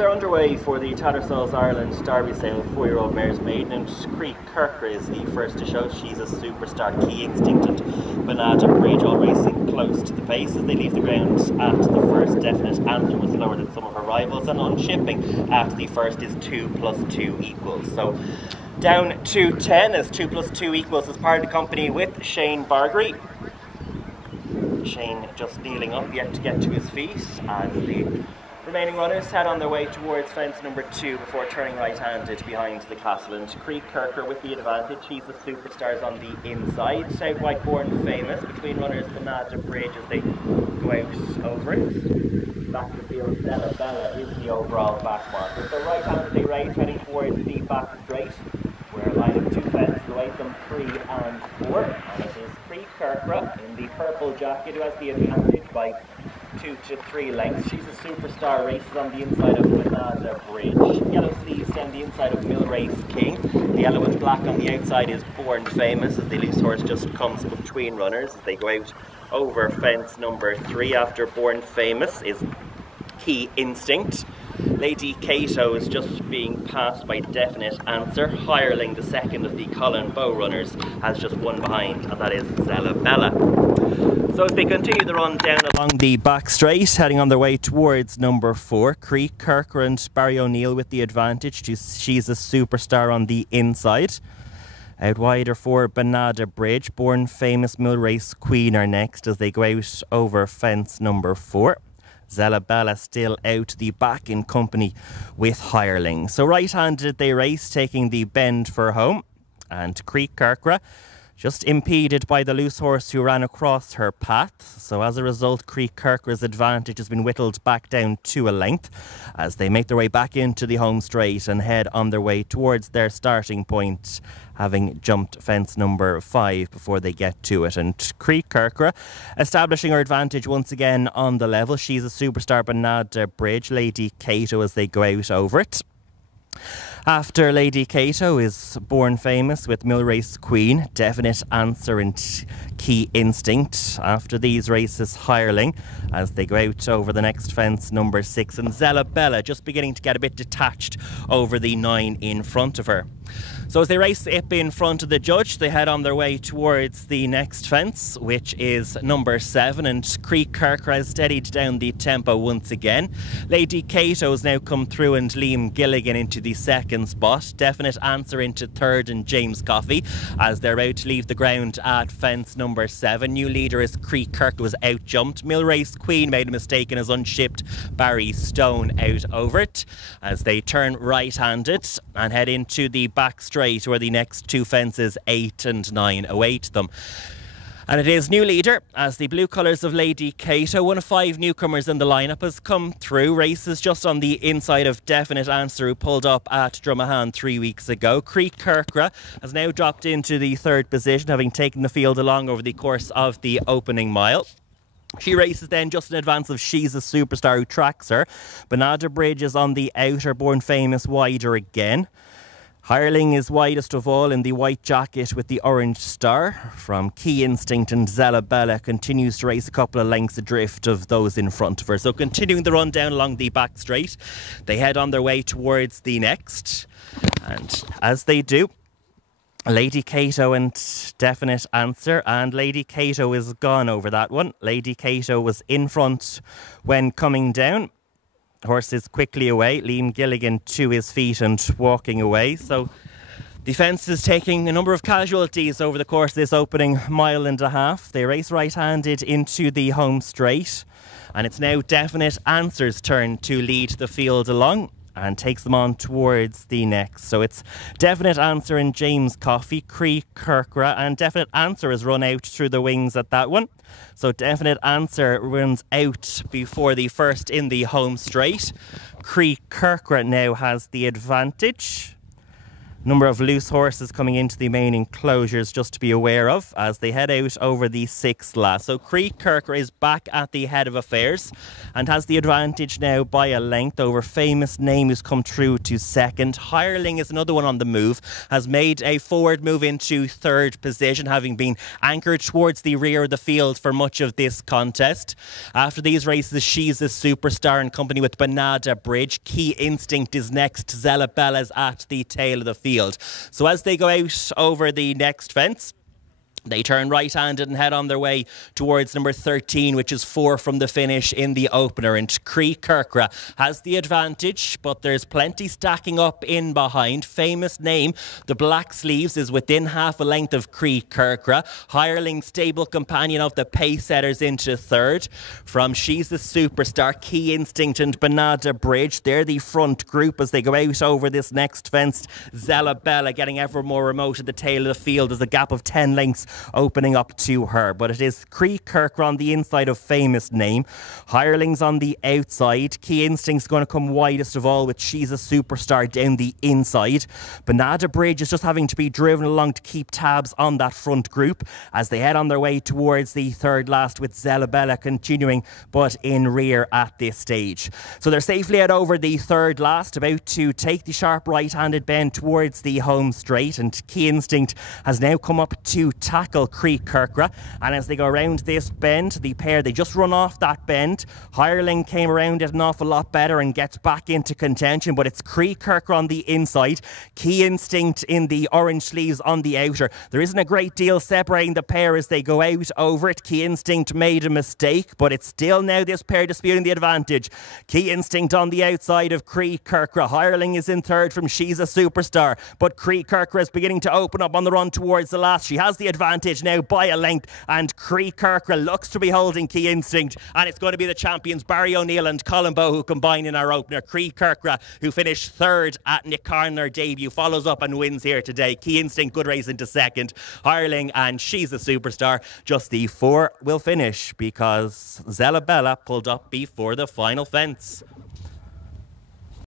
they're underway for the Tattersalls Ireland Derby Sale 4-year-old mares Maiden, and Creek Kirker is the first to show. She's a superstar, Key Instinct and Banada Bridge all racing close to the pace as they leave the ground at the first. Definite Answer was lower than some of her rivals, and on shipping at the first is 2 + 2 equals. So down to 10 as 2 + 2 equals as part of the company with Shane Bargary. Shane just kneeling up, yet to get to his feet as the remaining runners head on their way towards fence number 2 before turning right-handed behind the castle. And Creek Kirker with the advantage. She's the superstars on the inside. South White Born Famous between runners Banada Bridge as they go out over it. Back to the field, Stella Bella is the overall back marker. So right-handed they race, heading towards the back straight. We're lining 2 fences away from 3 and 4. And it is Creek Kirker in the purple jacket who has the advantage by 2 to 3 lengths. She's a superstar, races on the inside of Banada Bridge. Yellow sleeves down the inside of Mill Race King. The yellow and black on the outside is Born Famous as the loose horse just comes between runners as they go out over fence number 3. After Born Famous is Key Instinct. Lady Cato is just being passed by Definite Answer. Hireling, the second of the Colin Bow runners, has just one behind, and that is Zella Bella. So as they continue the run down along the back straight, heading on their way towards number 4, Creek Kirker and Barry O'Neill with the advantage. She's a superstar on the inside. Out wider for Banada Bridge. Born Famous, Mill Race Queen are next as they go out over fence number 4. Zella Bella still out the back in company with Hireling. So right-handed they race, taking the bend for home. And Creek Kirker just impeded by the loose horse who ran across her path. So as a result, Creek Kirker's advantage has been whittled back down to a length as they make their way back into the home straight and head on their way towards their starting point, having jumped fence number 5 before they get to it. And Creek Kirker establishing her advantage once again on the level. She's a superstar Banada Bridge. Lady Cato as they go out over it. After Lady Cato is Born Famous with Mill Race Queen, Definite Answer and Key Instinct. After these races, Hireling as they go out over the next fence, number 6. And Zella Bella just beginning to get a bit detached over the 9 in front of her. So as they race up in front of the judge, they head on their way towards the next fence, which is number 7, and Creek Kirker has steadied down the tempo once again. Lady Cato has now come through and Liam Gilligan into the 2nd spot. Definite Answer into 3rd and James Coffey as they're about to leave the ground at fence number 7. New leader is Creek Kirker was out-jumped. Mill Race Queen made a mistake and has unshipped Barry Stone out over it as they turn right-handed and head into the back straight where the next 2 fences, 8 and 9, await them. And it is new leader as the blue colours of Lady Cato, one of 5 newcomers in the lineup, has come through. Races just on the inside of Definite Answer, who pulled up at Drumahan 3 weeks ago. Creek Kirker has now dropped into the 3rd position, having taken the field along over the course of the opening mile. She races then just in advance of She's a Superstar, who tracks her. Banada Bridge is on the outer, Born Famous wider again. Hireling is widest of all in the white jacket with the orange star from Key Instinct, and Zella Bella continues to race a couple of lengths adrift of those in front of her. So continuing the run down along the back straight, they head on their way towards the next. And as they do, Lady Cato and Definite Answer, and Lady Cato is gone over that one. Lady Cato was in front when coming down. Horse is quickly away. Liam Gilligan to his feet and walking away. So the fence is taking a number of casualties over the course of this opening mile and a half. They race right-handed into the home straight. And it's now Definite Answer's turn to lead the field along and takes them on towards the next. So it's Definite Answer and James Coffey, Creek Kirker, and Definite Answer has run out through the wings at that one. So Definite Answer runs out before the first in the home straight. Creek Kirker now has the advantage. Number of loose horses coming into the main enclosures just to be aware of as they head out over the 6th last. So Creek Kirker is back at the head of affairs and has the advantage now by a length over Famous Name, who's come through to second. Hireling is another one on the move, has made a forward move into third position, having been anchored towards the rear of the field for much of this contest. After these races, She's a Superstar in company with Banada Bridge. Key Instinct is next. Zellabella's at the tail of the field. So as they go out over the next fence, they turn right-handed and head on their way towards number 13, which is 4 from the finish in the opener. And Creek Kirkra has the advantage, but there's plenty stacking up in behind. Famous Name, the black sleeves, is within half a length of Creek Kirkra. Hireling, stable companion of the pace setters, into third. From She's a Superstar, Key Instinct and Banada Bridge, they're the front group as they go out over this next fence. Zellabella getting ever more remote at the tail of the field as a gap of 10 lengths opening up to her. But it is Creek Kirker on the inside of Famous Name. Hirelings on the outside. Key Instinct's going to come widest of all with She's a Superstar down the inside. Banada Bridge is just having to be driven along to keep tabs on that front group as they head on their way towards the third last, with Zellabella continuing but in rear at this stage. So they're safely out over the third last, about to take the sharp right-handed bend towards the home straight, and Key Instinct has now come up to tackle Creek Kirkra, and as they go around this bend, the pair, they just run off that bend. Hireling came around it an awful lot better and gets back into contention, but it's Creek Kirkra on the inside, Key Instinct in the orange sleeves on the outer. There isn't a great deal separating the pair as they go out over it. Key Instinct made a mistake, but it's still now this pair disputing the advantage. Key Instinct on the outside of Creek Kirkra. Hireling is in third from She's a Superstar, but Creek Kirkra is beginning to open up on the run towards the last. She has the advantage now by a length, and Creek Kirkra looks to be holding Key Instinct, and it's going to be the champions Barry O'Neill and Colin Bowe who combine in our opener. Creek Kirkra, who finished third at Nick Carner debut, follows up and wins here today. Key Instinct, good race into second. Hireling and She's a Superstar, just the 4 will finish because Zellabella pulled up before the final fence.